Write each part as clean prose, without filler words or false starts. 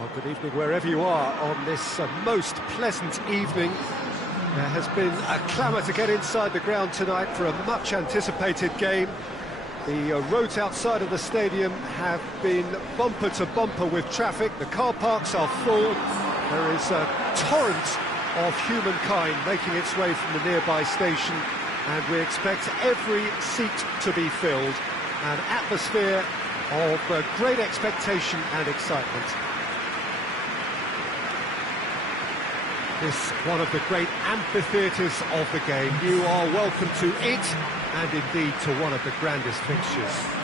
Well, good evening wherever you are on this most pleasant evening. There has been a clamour to get inside the ground tonight for a much-anticipated game. The roads outside of the stadium have been bumper to bumper with traffic. The car parks are full. There is a torrent of humankind making its way from the nearby station, and we expect every seat to be filled. An atmosphere of great expectation and excitement. This one of the great amphitheatres of the game. You are welcome to it, and indeed to one of the grandest fixtures.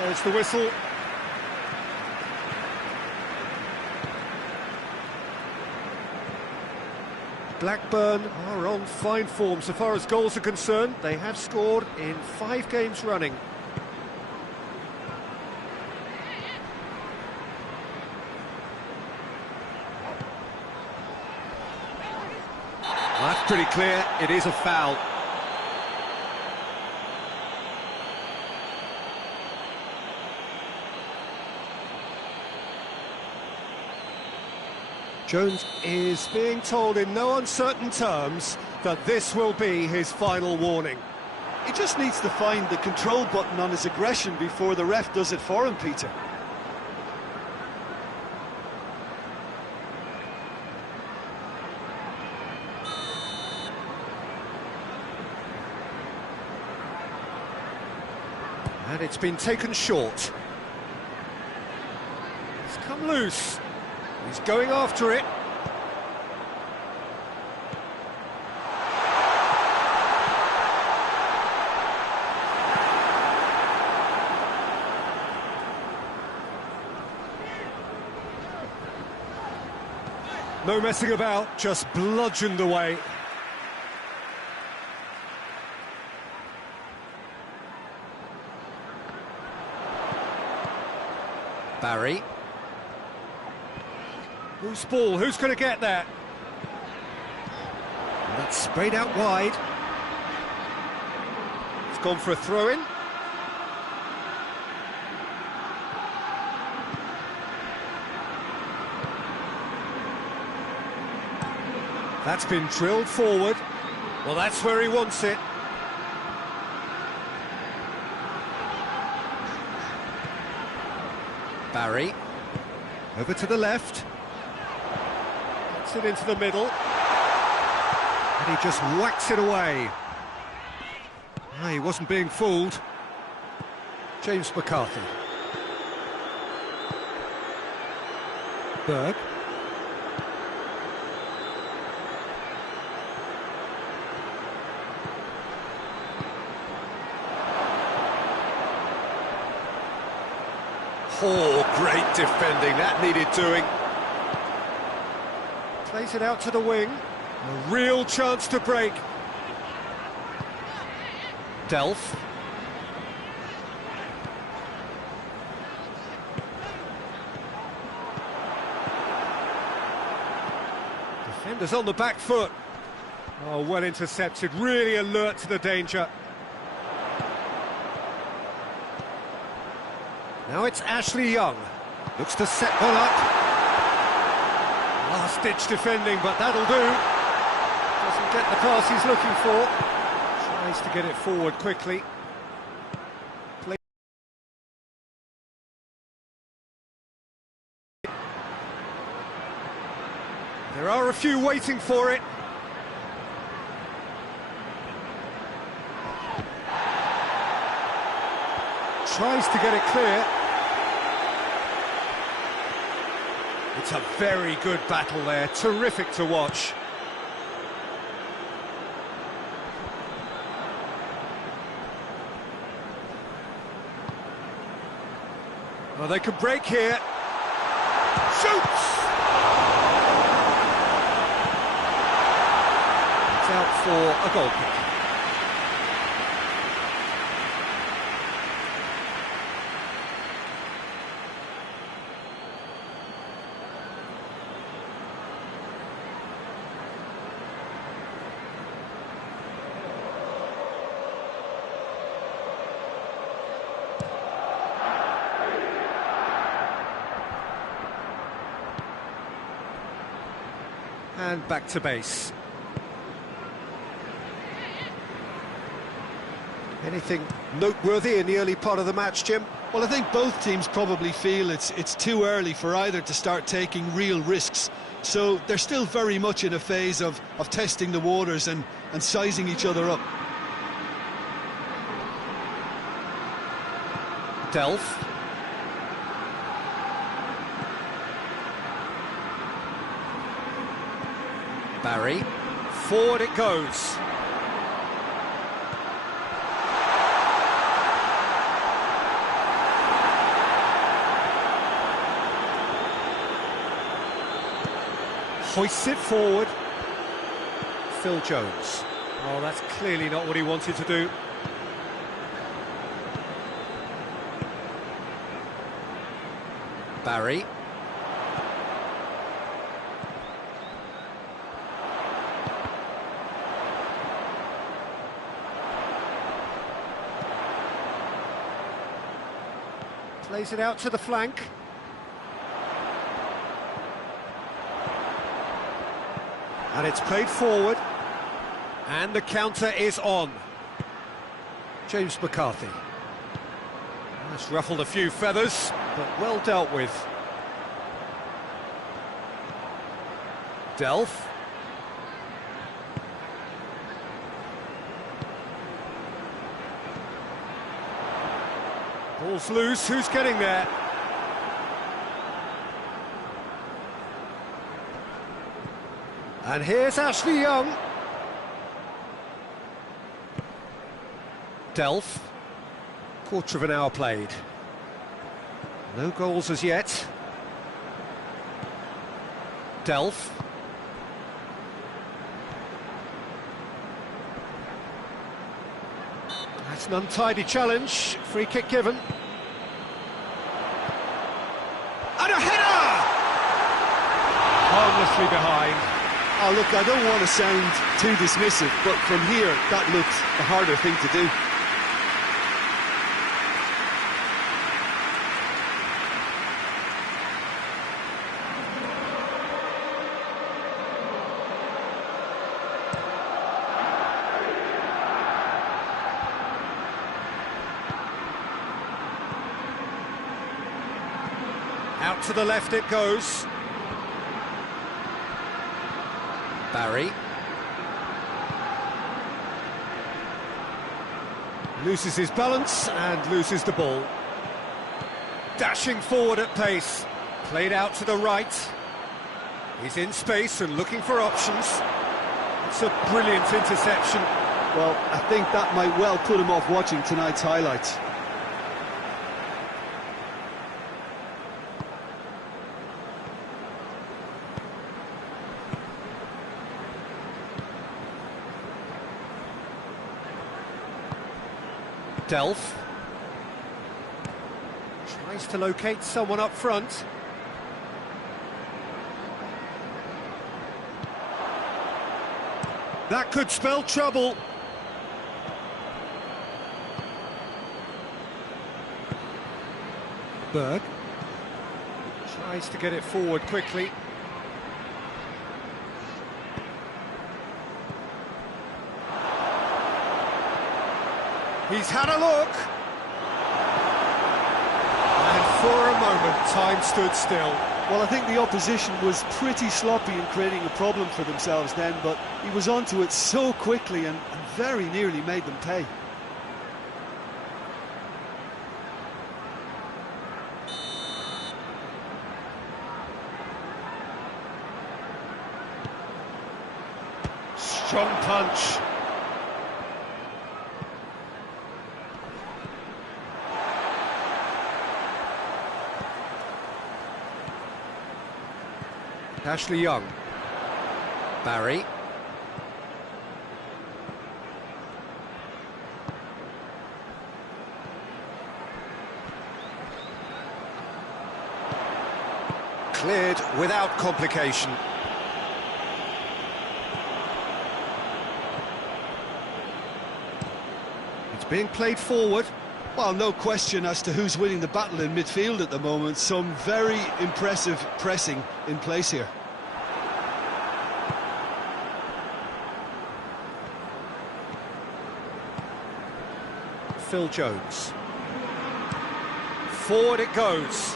There's the whistle. Blackburn are on fine form so far as goals are concerned. They have scored in 5 games running. That's pretty clear. It is a foul. Jones is being told in no uncertain terms that this will be his final warning. He just needs to find the control button on his aggression before the ref does it for him, Peter. And it's been taken short. It's come loose. He's going after it. No messing about, just bludgeoned away. Barry. Loose ball, who's going to get that? And that's sprayed out wide. It's gone for a throw-in. That's been drilled forward. Well, that's where he wants it. Barry. Over to the left. Gets it into the middle. And he just whacks it away. Ah, he wasn't being fooled. James McCarthy. Berg. Oh, great defending, that needed doing. Plays it out to the wing. A real chance to break. Delph. Defenders on the back foot. Oh, well intercepted, really alert to the danger. Now it's Ashley Young. Looks to set one up. Last-ditch defending, but that'll do. Doesn't get the pass he's looking for. Tries to get it forward quickly. There are a few waiting for it. Tries to get it clear. It's a very good battle there, terrific to watch. Well, they could break here. Shoots! It's out for a goal kick. And back to base. Anything noteworthy in the early part of the match, Jim? Well, I think both teams probably feel it's too early for either to start taking real risks. So they're still very much in a phase of testing the waters and sizing each other up. Delph. Barry, forward it goes. Hoists it forward. Phil Jones. Oh, that's clearly not what he wanted to do. Barry. Plays it out to the flank. And it's played forward. And the counter is on. James McCarthy. That's ruffled a few feathers, but well dealt with. Delph. Ball's loose, who's getting there? And here's Ashley Young. Delph. Quarter of an hour played. No goals as yet. Delph. That's an untidy challenge. Free kick given. And a header! Harmlessly behind. Oh, look, I don't want to sound too dismissive, but from here, that looked the harder thing to do. Out to the left it goes. Barry. Loses his balance and loses the ball. Dashing forward at pace. Played out to the right. He's in space and looking for options. It's a brilliant interception. Well, I think that might well put him off watching tonight's highlights. Delph tries to locate someone up front. That could spell trouble. Berg tries to get it forward quickly. He's had a look. And for a moment, time stood still. Well, I think the opposition was pretty sloppy in creating a problem for themselves then, but he was onto it so quickly and very nearly made them pay. Strong punch. Ashley Young. Barry. Cleared without complication. It's being played forward. Well, no question as to who's winning the battle in midfield at the moment. Some very impressive pressing in place here. Phil Jones. Forward it goes.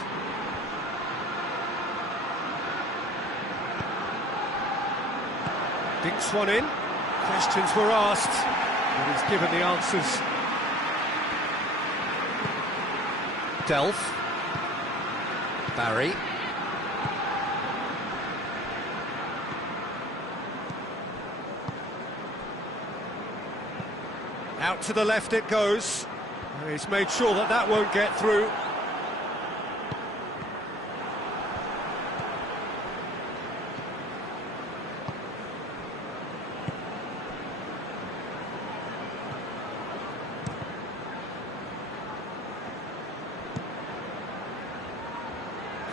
Dinks one in. Questions were asked, and he's given the answers. Delph. Barry. Out to the left it goes. He's made sure that that won't get through.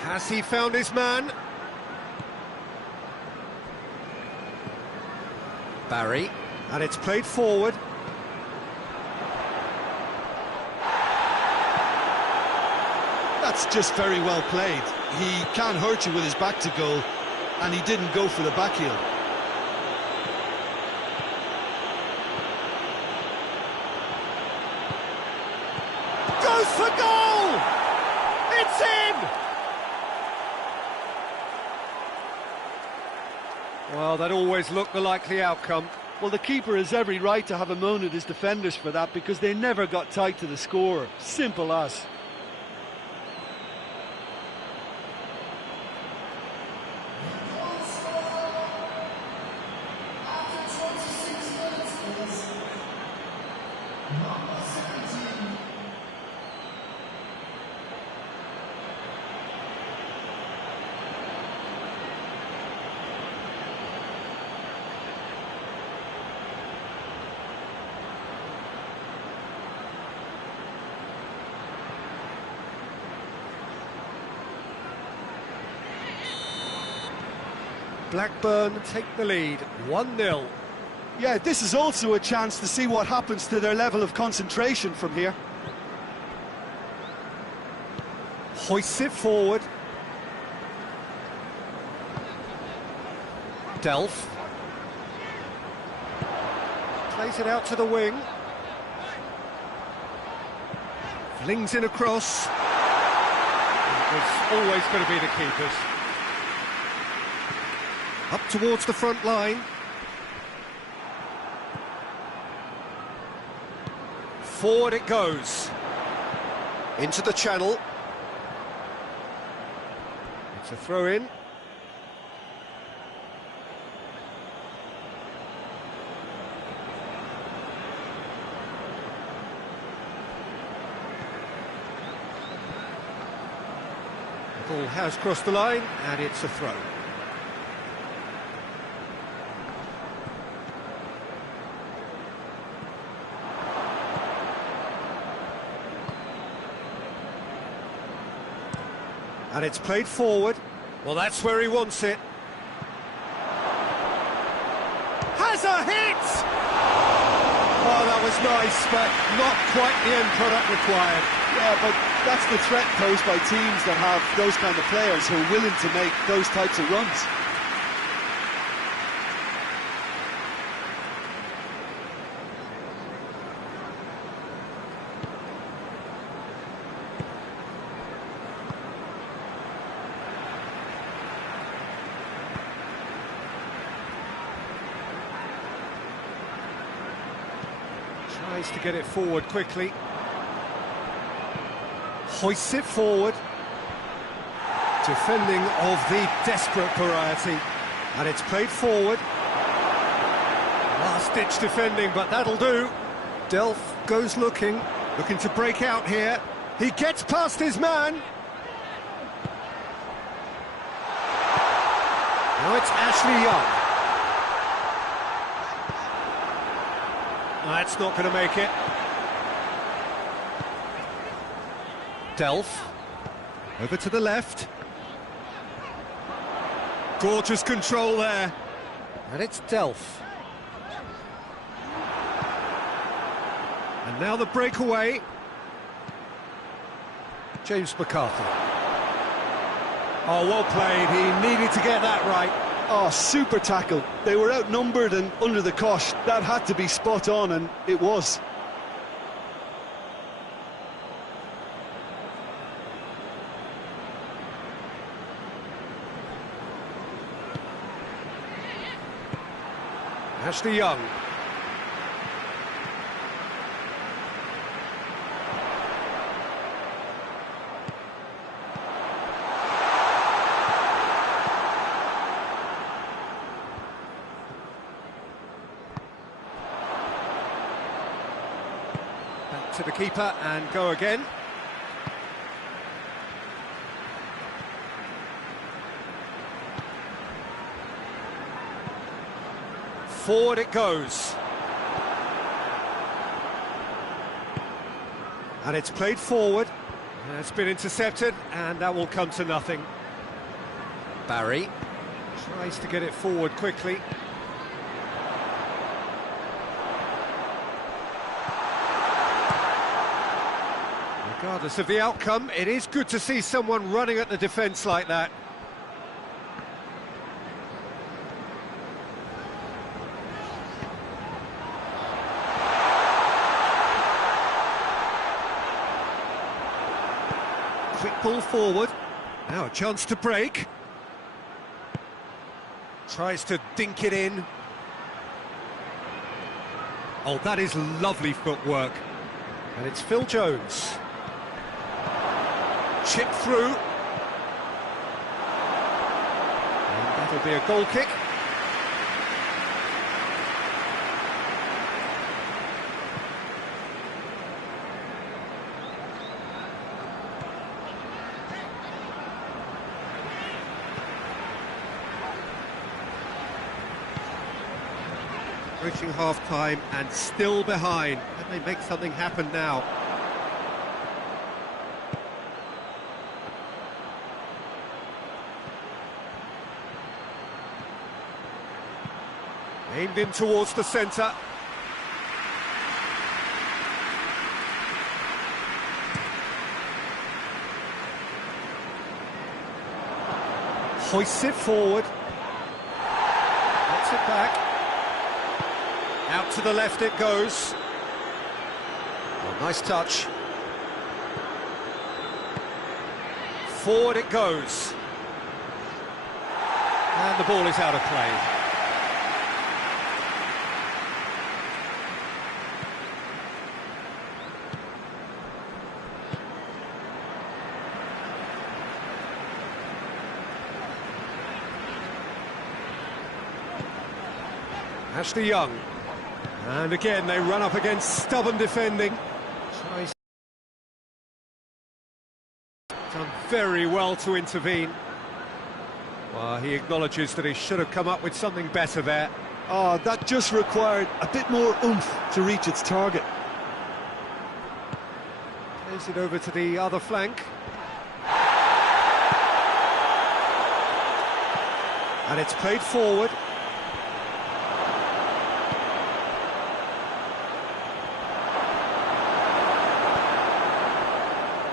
Has he found his man? Barry, and it's played forward. That's just very well played. He can't hurt you with his back to goal, and he didn't go for the back heel. Goes for goal! It's in! Well, that always looked the likely outcome. Well, the keeper has every right to have a moan at his defenders for that, because they never got tight to the score. Simple as. Blackburn take the lead, 1-0. Yeah, this is also a chance to see what happens to their level of concentration from here. Hoists it forward. Delph. Plays it out to the wing. Flings in across. It was always going to be the keepers. Up towards the front line. Forward it goes. Into the channel. It's a throw-in. The ball has crossed the line, and it's a throw. And it's played forward. Well, that's where he wants it. Has a hit! Oh, that was nice, but not quite the end product required. Yeah, but that's the threat posed by teams that have those kind of players who are willing to make those types of runs. Tries to get it forward quickly. Hoists it forward. Defending of the desperate variety. And it's played forward. Last-ditch defending, but that'll do. Delph goes looking to break out here. He gets past his man. Now it's Ashley Young. That's not going to make it. Delph. Over to the left. Gorgeous control there. And it's Delph. And now the breakaway. James McCarthy. Oh, well played. He needed to get that right. Oh, super tackle. They were outnumbered and under the cosh. That had to be spot on, and it was. Ashley Young. Back to the keeper and go again. Forward it goes. And it's played forward. It's been intercepted, and that will come to nothing. Barry tries to get it forward quickly. Regardless of the outcome, it is good to see someone running at the defence like that. Quick ball forward. Now a chance to break. Tries to dink it in. Oh, that is lovely footwork. And it's Phil Jones. Chip through. And that'll be a goal kick. Reaching half-time and still behind. Can they make something happen now? Aimed in towards the centre. Hoists it forward. Gets it back. Out to the left it goes. Oh, nice touch. Forward it goes. And the ball is out of play. Ashley Young. And again, they run up against stubborn defending. Tries. Done very well to intervene. Well, he acknowledges that he should have come up with something better there. Oh, that just required a bit more oomph to reach its target. Plays it over to the other flank. And it's played forward.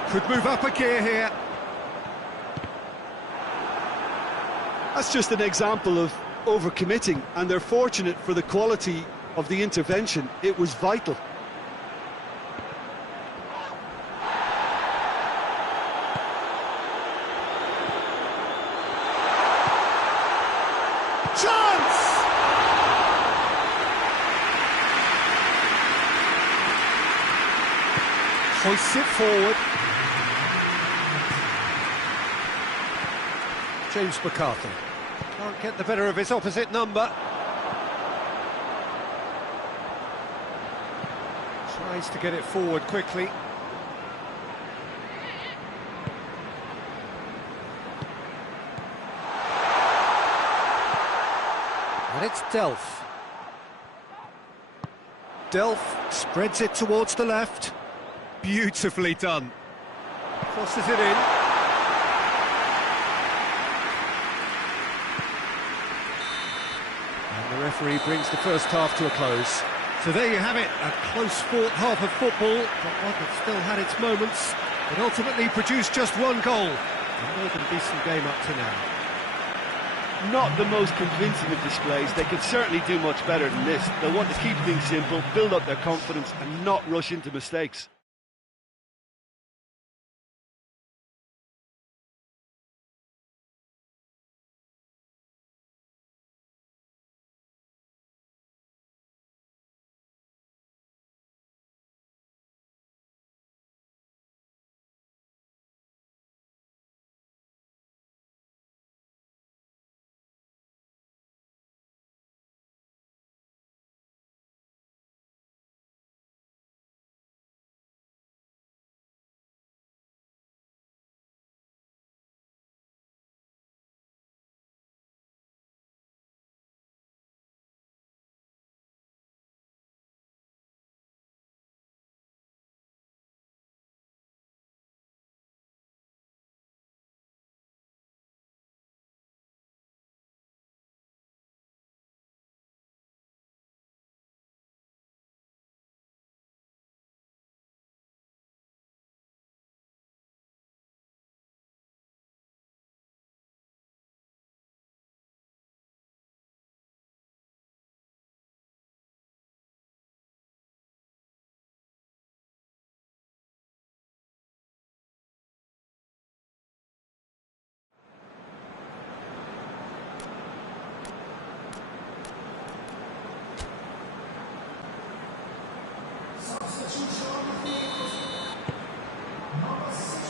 Could move up a gear here. That's just an example of overcommitting, and they're fortunate for the quality of the intervention. It was vital. Chance! Hoists it forward. James McCarthy can't get the better of his opposite number. Tries to get it forward quickly. It's Delph. Delph spreads it towards the left. Beautifully done. Crosses it in. And the referee brings the first half to a close. So there you have it, a close-fought half of football, but one that still had its moments, but ultimately produced just one goal. A more than decent game up to now. Not the most convincing of displays. They could certainly do much better than this. They'll want to keep things simple, build up their confidence and not rush into mistakes.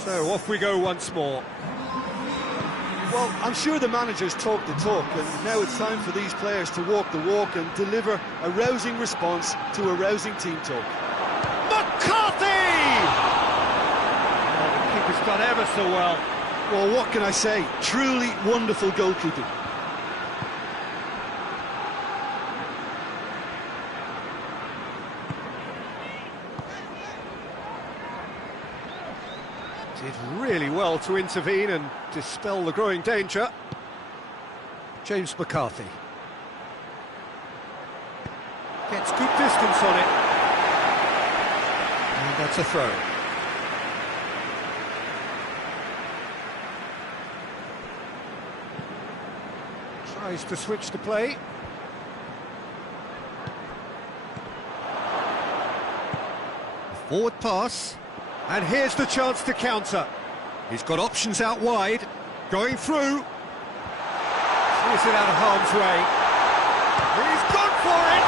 So off we go once more. Well, I'm sure the manager's talked the talk, and now it's time for these players to walk the walk and deliver a rousing response to a rousing team talk. McCarthy! Oh, the keeper's done ever so well. Well, what can I say? Truly wonderful goalkeeping. Did really well to intervene and dispel the growing danger. James McCarthy. Gets good distance on it. And that's a throw. Tries to switch the play. Forward pass. And here's the chance to counter. He's got options out wide. Going through. Clears it out of harm's way. He's gone for it!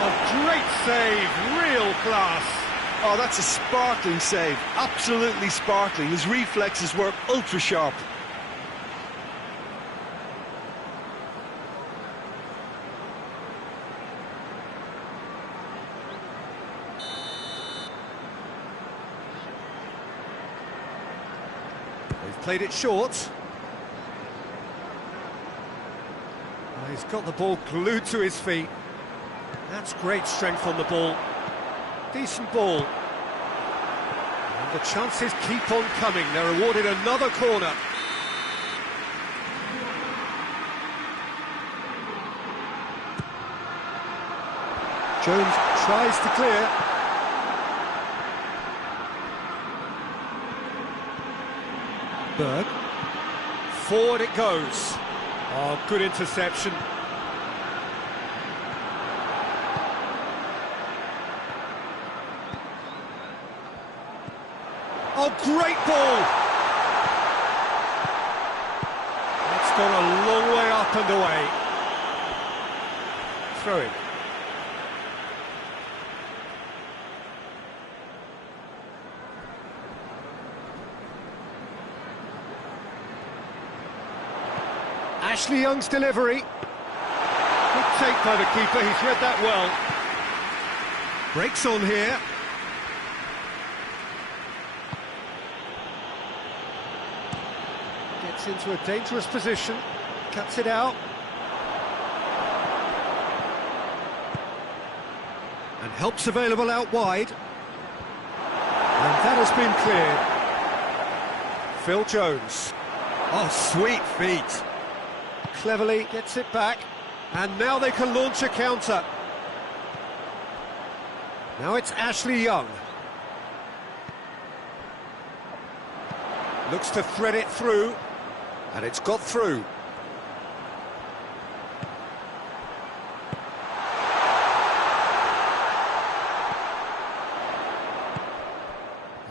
A great save, real class. Oh, that's a sparkling save. Absolutely sparkling. His reflexes were ultra sharp. They've played it short. Well, he's got the ball glued to his feet. That's great strength on the ball. Decent ball. And the chances keep on coming. They're awarded another corner. Jones tries to clear. Berg. Forward it goes. Oh, good interception. Oh, great ball! It's gone a long way up and away. Throw it. Ashley Young's delivery. Good take by the keeper, he's read that well. Breaks on here. Gets into a dangerous position, cuts it out. And help's available out wide. And that has been cleared. Phil Jones. Oh, sweet feet. Cleverly gets it back. And now they can launch a counter. Now it's Ashley Young. Looks to thread it through. And it's got through.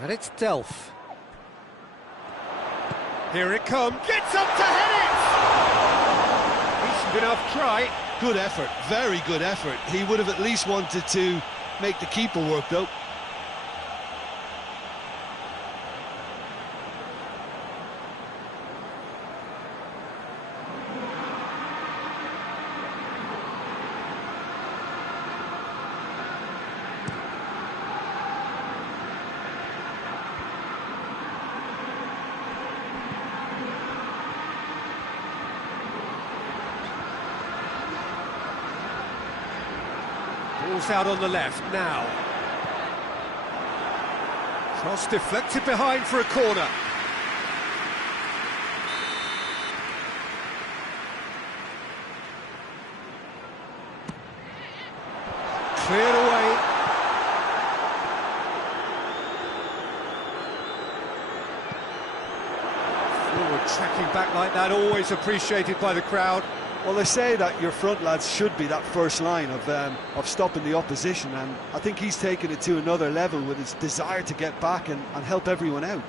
And it's Delph. Here it comes. Gets up to head it! Decent enough try. Good effort, very good effort. He would have at least wanted to make the keeper work, though. Ball's out on the left now. Cross deflected behind for a corner. Cleared away. Forward tracking back like that, always appreciated by the crowd. Well, they say that your front lads should be that first line of stopping the opposition, and I think he's taken it to another level with his desire to get back and help everyone out.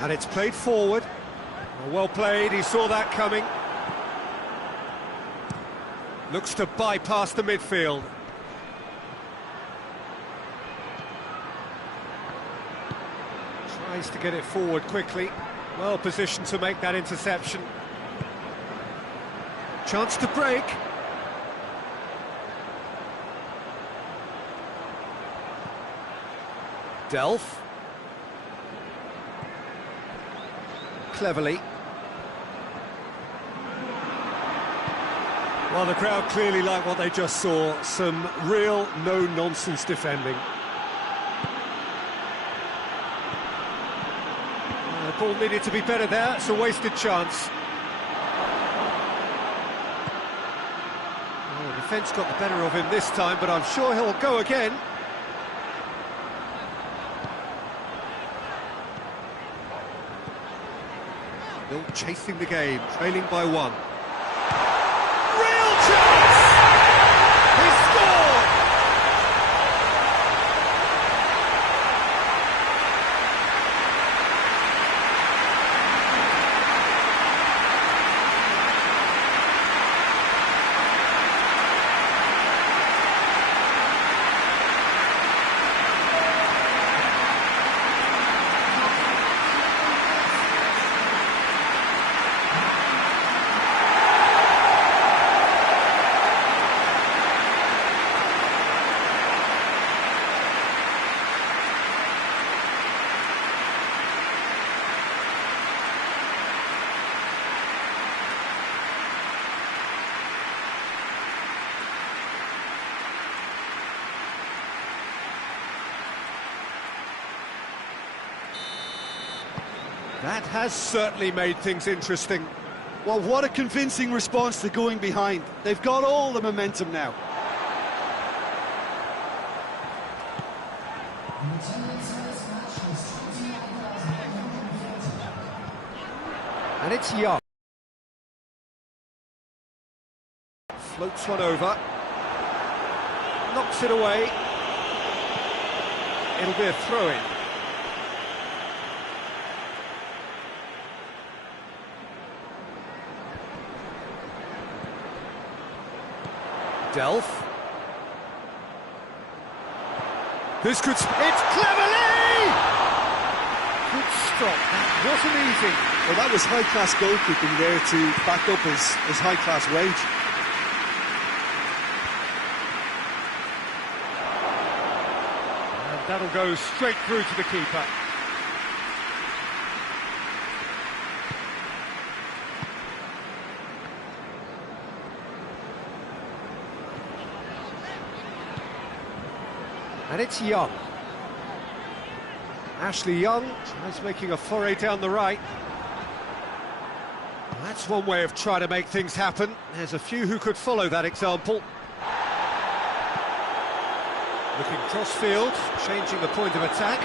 And it's played forward. Well played, he saw that coming. Looks to bypass the midfield. Tries to get it forward quickly. Well positioned to make that interception. Chance to break. Delph. Cleverly. Well, the crowd clearly like what they just saw. Some real no-nonsense defending. The ball needed to be better there. It's a wasted chance. Oh, defence got the better of him this time, but I'm sure he'll go again. Still chasing the game, trailing by one. Real chance! He scored! That has certainly made things interesting. Well, what a convincing response to going behind. They've got all the momentum now. And it's Young. Floats one over. Knocks it away. It'll be a throw-in. Delph. This could... It's Cleverly! Good stop. That wasn't easy. Well, that was high-class goalkeeping there to back up his high-class wage. And that'll go straight through to the keeper. And it's Young. Ashley Young tries making a foray down the right. That's one way of trying to make things happen. There's a few who could follow that example. Looking cross-field, changing the point of attack.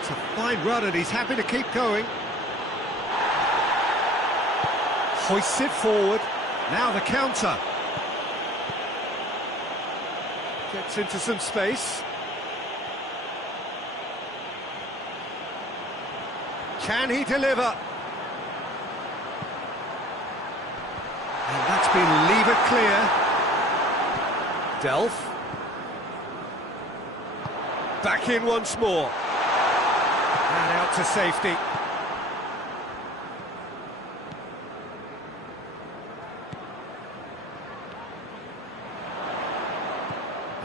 It's a fine run and he's happy to keep going. Hoists it forward. Now the counter. Gets into some space. Can he deliver? And that's been levered clear. Delph. Back in once more. And out to safety.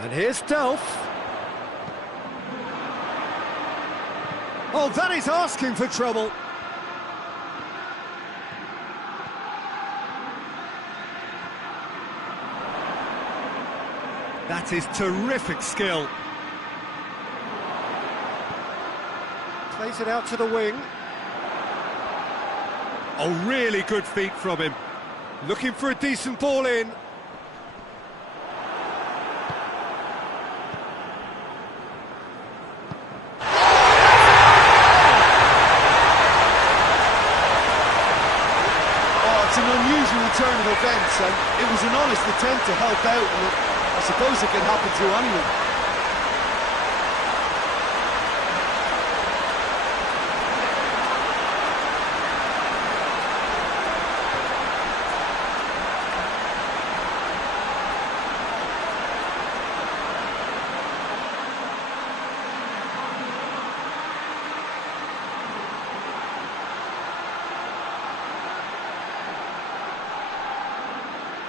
And here's Delph. Oh, that is asking for trouble. That is terrific skill. Plays it out to the wing. Oh, really good feet from him. Looking for a decent ball in. It's an unusual turn of events, and it was an honest attempt to help out, and I suppose it can happen to anyone.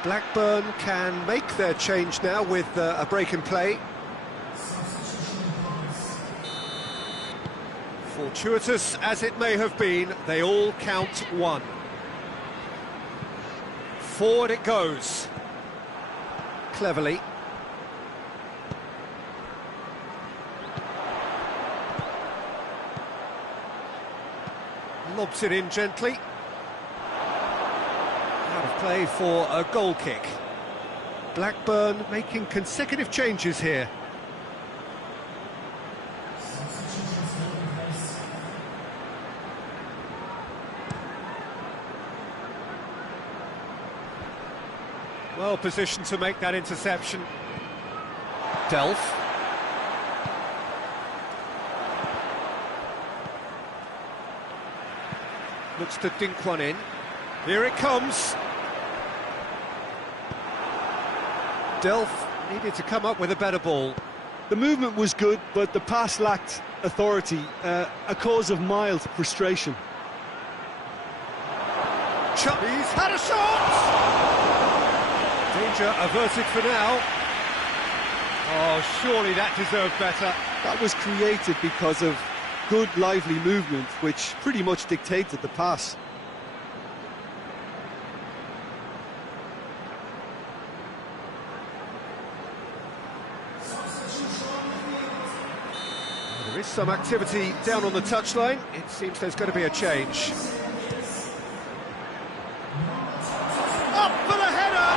Blackburn can make their change now with a break in play. Fortuitous as it may have been, they all count one. Forward it goes. Cleverly. Lobs it in gently. Out of play for a goal kick. Blackburn making consecutive changes here. Well positioned to make that interception. Delph. Looks to dink one in. Here it comes. Delph needed to come up with a better ball. The movement was good, but the pass lacked authority, a cause of mild frustration. He's had a shot! Danger averted for now. Oh, surely that deserved better. That was created because of good, lively movement, which pretty much dictated the pass. There is some activity down on the touchline. It seems there's going to be a change. Up for the header!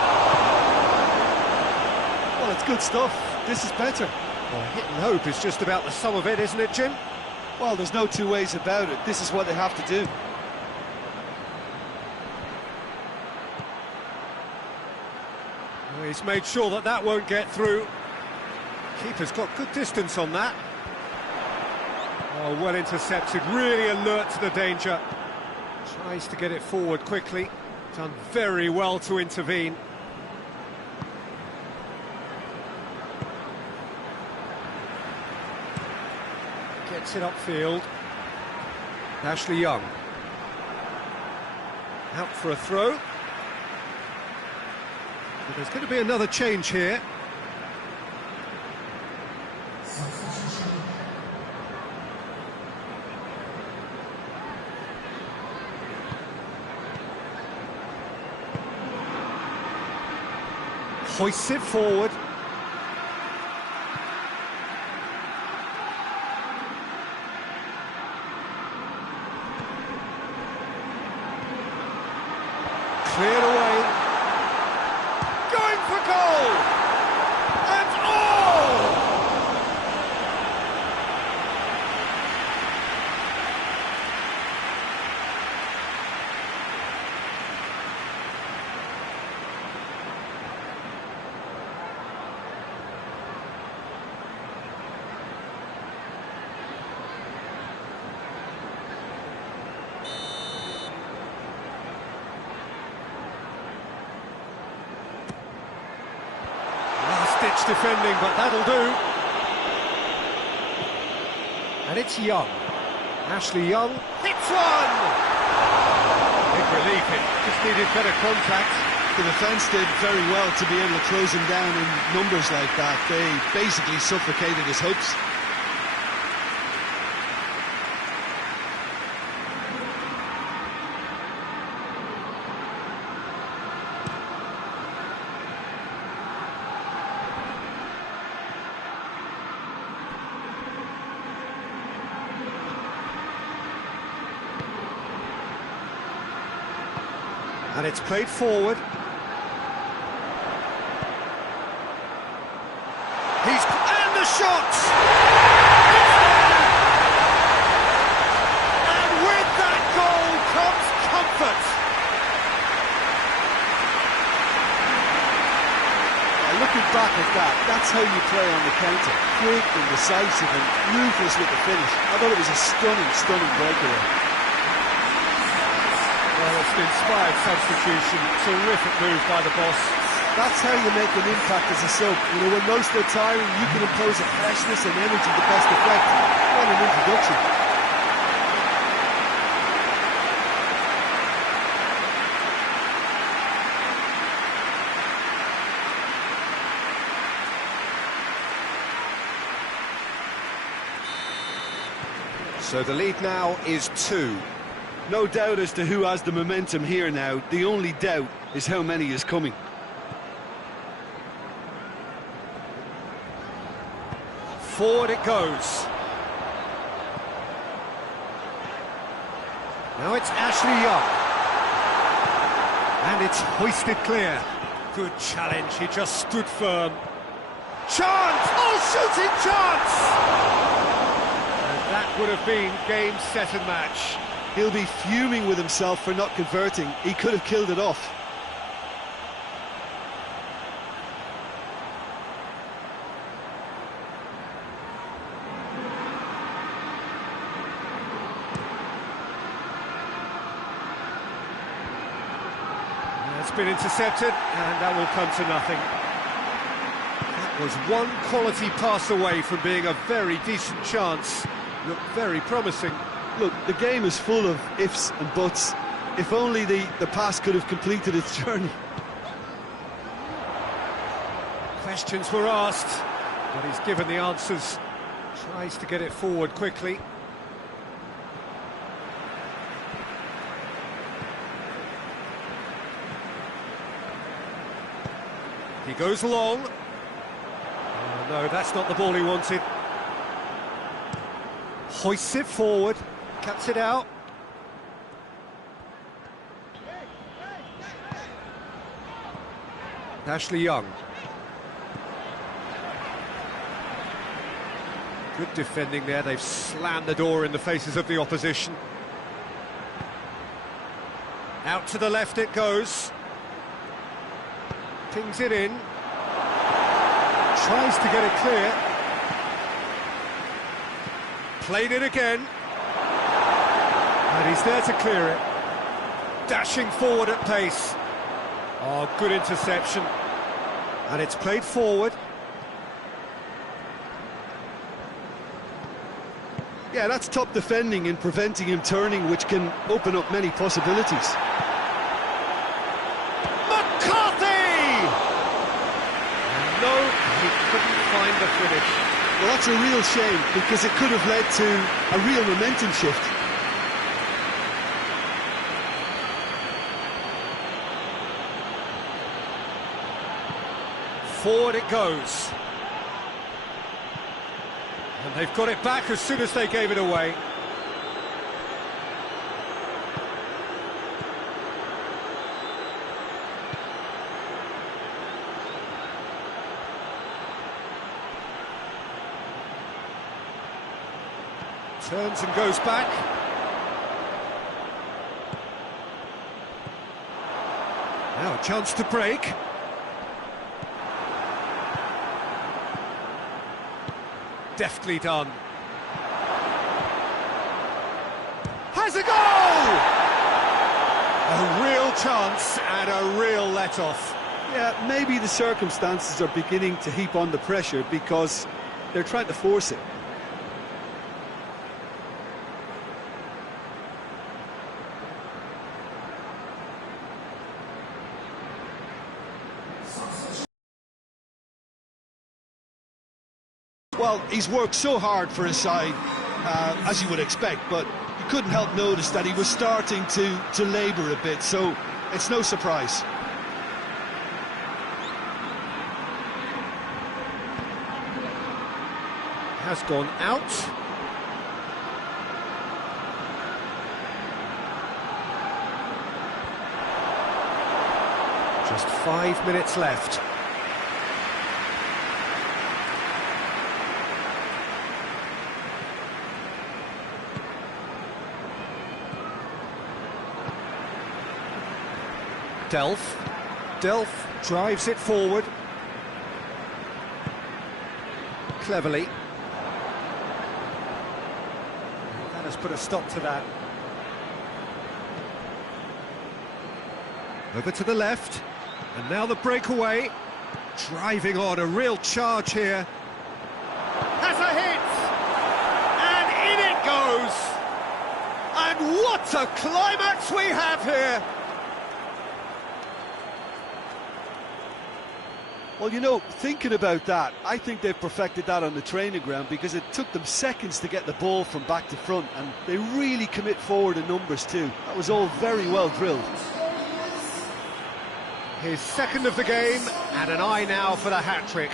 Well, it's good stuff. This is better. Well, hit and hope is just about the sum of it, isn't it, Jim? Well, there's no two ways about it. This is what they have to do. Well, he's made sure that that won't get through. Keeper's got good distance on that. Oh, well intercepted, really alert to the danger. Tries to get it forward quickly. Done very well to intervene. Gets it upfield. Ashley Young. Out for a throw. But there's going to be another change here. Hoists it forward. Cleared away. Going for goal! And oh! Ditch defending, but that'll do. And it's Young. Ashley Young hits one! Big relief, it just needed better contact. The defence did very well to be able to close him down in numbers like that. They basically suffocated his hopes. And it's played forward. And the shot! And with that goal comes comfort. Looking back at that, that's how you play on the counter. Quick and decisive and ruthless with the finish. I thought it was a stunning breakaway. Well, it's an inspired substitution. Terrific move by the boss. That's how you make an impact as a sub. You know, when most are tiring, you can impose a freshness and energy to best effect. What an introduction. So the lead now is 2. No doubt as to who has the momentum here now. The only doubt is how many is coming. Forward it goes. Now it's Ashley Young. And it's hoisted clear. Good challenge, he just stood firm. Chance! Oh, shooting chance! And that would have been game, set and match. He'll be fuming with himself for not converting. He could have killed it off. It's been intercepted, and that will come to nothing. That was one quality pass away from being a very decent chance. Looked very promising. Look, the game is full of ifs and buts. If only the pass could have completed its journey. Questions were asked, but he's given the answers. Tries to get it forward quickly. He goes long. Oh, no, that's not the ball he wanted. Hoists it forward. Cuts it out. Ashley Young. Good defending there. They've slammed the door in the faces of the opposition. Out to the left it goes. Pings it in. Tries to get it clear. Played it again. And he's there to clear it. Dashing forward at pace. Oh, good interception. And it's played forward. Yeah, that's top defending and preventing him turning, which can open up many possibilities. No, he couldn't find the finish. Well, that's a real shame, because it could have led to a real momentum shift. Forward it goes. And they've got it back as soon as they gave it away. Turns and goes back. Now a chance to break. Deftly done. Has a goal! A real chance and a real let-off. Yeah, maybe the circumstances are beginning to heap on the pressure because they're trying to force it. Well, he's worked so hard for his side, as you would expect, but you couldn't help notice that he was starting to labour a bit, so it's no surprise. Has gone out. Just 5 minutes left. Delph drives it forward. Cleverly. That has put a stop to that. Over to the left. And now the breakaway. Driving on, a real charge here. Has a hit! And in it goes! And what a climax we have here! Well, you know, thinking about that, I think they've perfected that on the training ground because it took them seconds to get the ball from back to front, and they really commit forward in numbers too. That was all very well drilled. His second of the game, and an eye now for the hat-trick.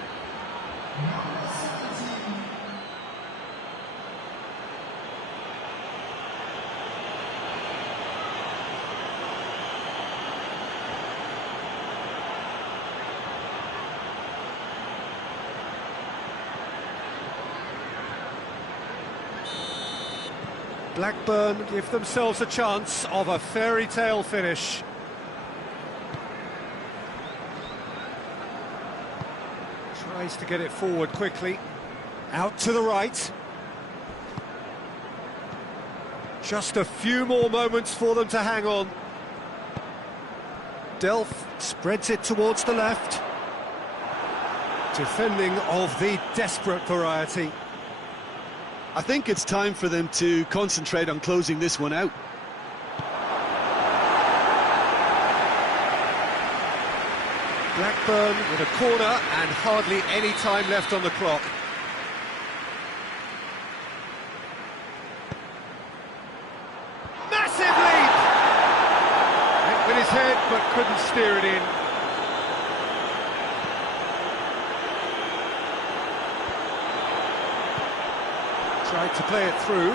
Blackburn give themselves a chance of a fairy tale finish. Tries to get it forward quickly. Out to the right. Just a few more moments for them to hang on. Delph spreads it towards the left. Defending of the desperate variety. I think it's time for them to concentrate on closing this one out. Blackburn with a corner and hardly any time left on the clock. Massive leap! Went with his head but couldn't steer it in. Tried to play it through.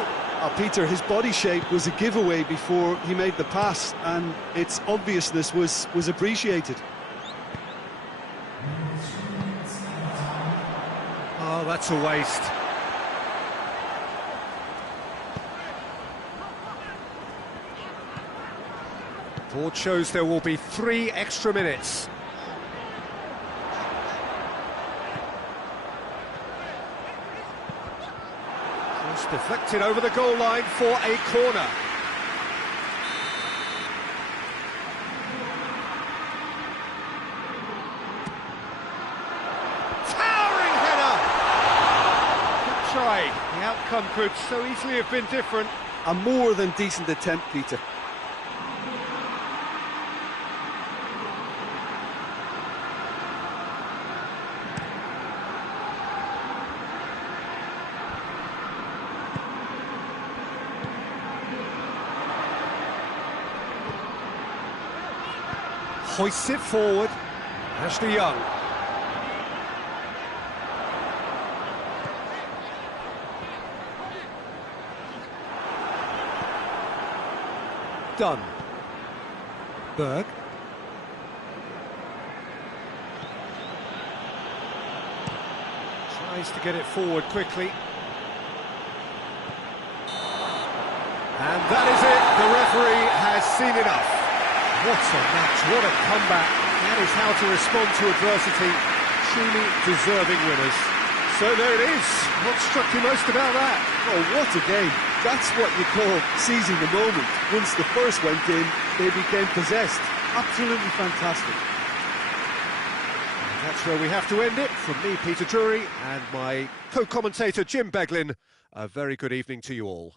Peter, his body shape was a giveaway before he made the pass, and its obviousness was appreciated. Oh, that's a waste. Board shows there will be 3 extra minutes. Just deflected over the goal line for a corner. Towering header! Good try. The outcome could so easily have been different. A more than decent attempt, Peter. Hoists it forward. Ashley Young. done. Berg. Tries to get it forward quickly. And that is it. The referee has seen enough. What a match, what a comeback. That is how to respond to adversity. Truly deserving winners. So there it is. What struck you most about that? Oh, what a game. That's what you call seizing the moment. Once the first went in, they became possessed. Absolutely fantastic. And that's where we have to end it. From me, Peter Drury, and my co-commentator, Jim Beglin. A very good evening to you all.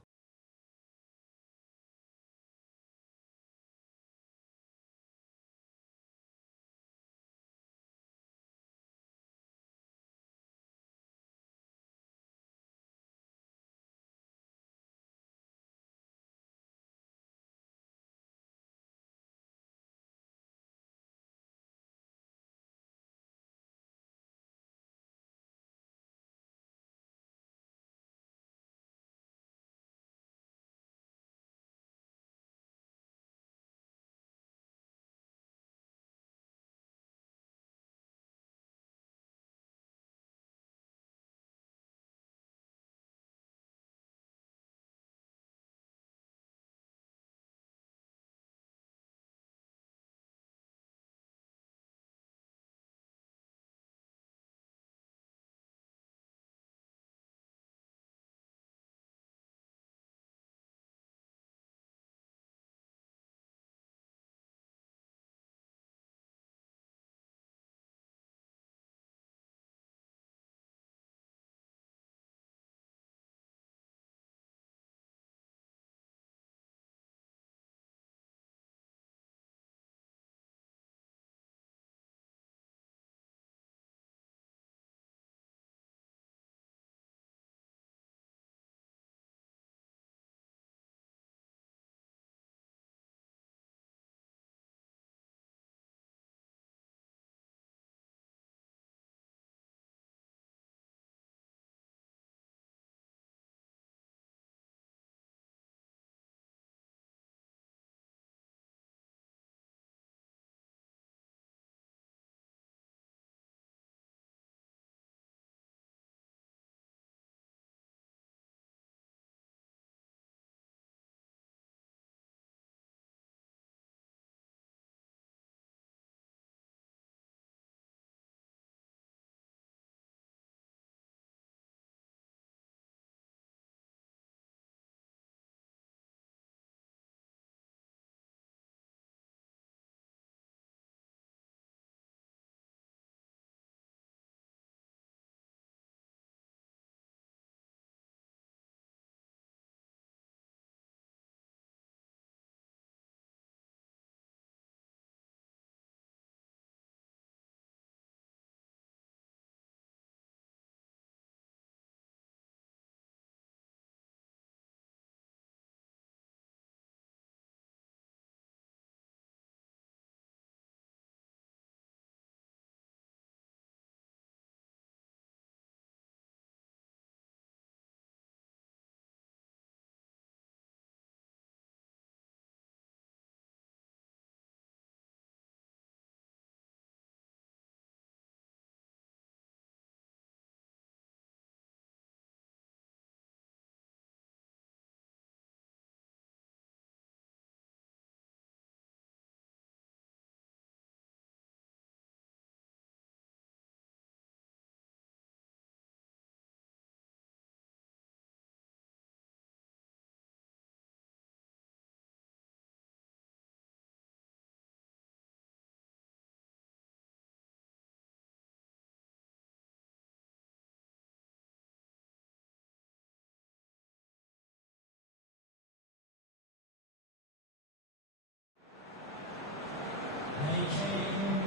They came